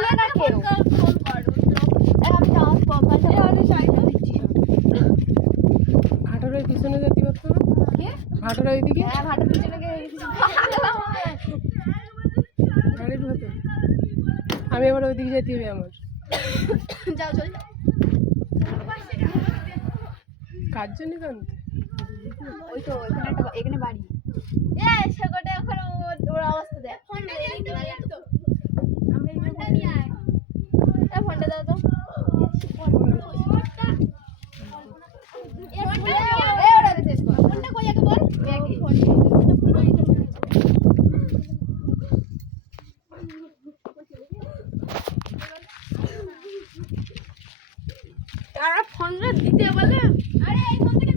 তুলে না কেউ আমি আসবো ভাটার পিছনে যেতে পারতো না ভাটার ওইদিকে ভাটার পিছনে গাড়ির ভেতর আমি আবার ওইদিকে যেতে হবে আমার যাও চল কার জন্য কানতে ওই তো এখানে বাড়ি সেটা এখন ওর অবস্থা দেখ ফোনটা দাও তো তারা ফোনটা দিতে বলে আরে এই ফোন থেকে